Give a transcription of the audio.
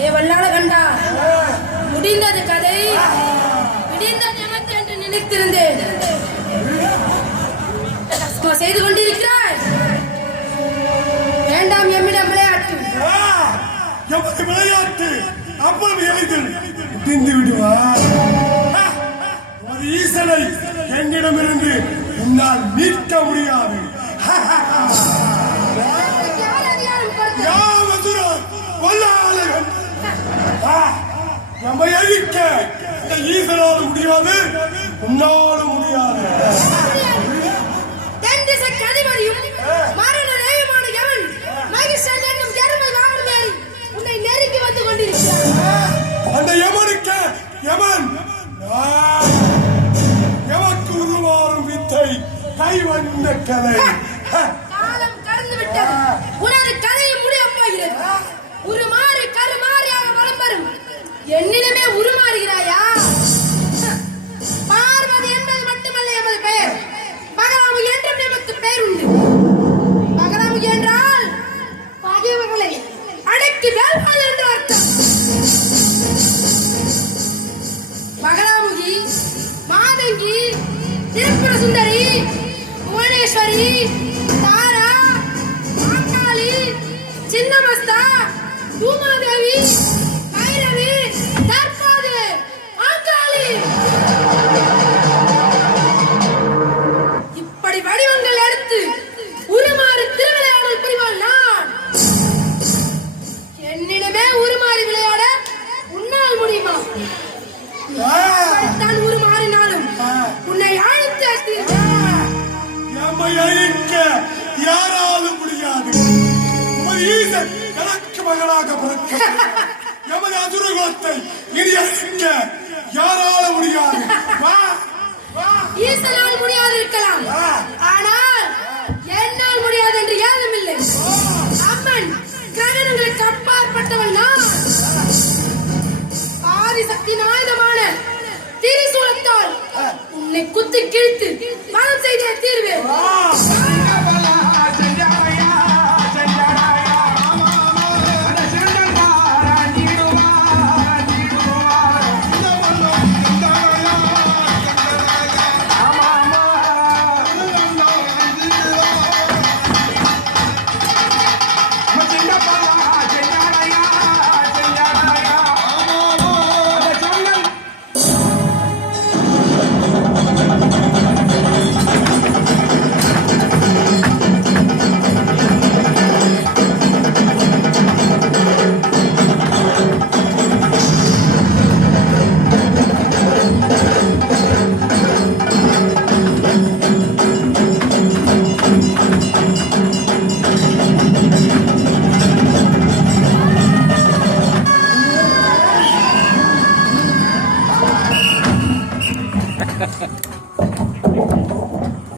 ஏ வல்லாள கண்டா முடிந்தது கதை. விடிந்தது எமக்கு என்று நினைத்திருந்தேன். செய்து கொண்டிருக்கிறாய். வேண்டாம் எம்மிடம் விளையாட்டு. எமது விளையாட்டு அவ்வளவு எளிதில் முடிந்து விடுவா நம்மை அழிக்க இந்த ஈசனால் முடியாது உன்னாலும் முடியாது. அந்த யமனுக்கு யமன் எமக்கு உருமாறும் வித்தை கை வந்த கதை భువనేశ్వరి తార చిన్నమస్త భూమాదేవి. அழிக்க யாராலும் முடியாது. எனக்கு மகனாக பிறக்க எமது அசுரகுலத்தை இனி அழிக்க யாரால முடியாது. ஈசனால் முடியாது இருக்கலாம். ஆனால் என்னால் முடியாது என்று ஏதுமில்லை அம்மன் கிரகணங்களுக்கு அப்பாற்பட்டவள் நான். ஆதிசக்தி ஆயுதமான திரிசூலத்தால் உன்னை குத்து கிழித்து மனம் செய்தே தீர்வேன்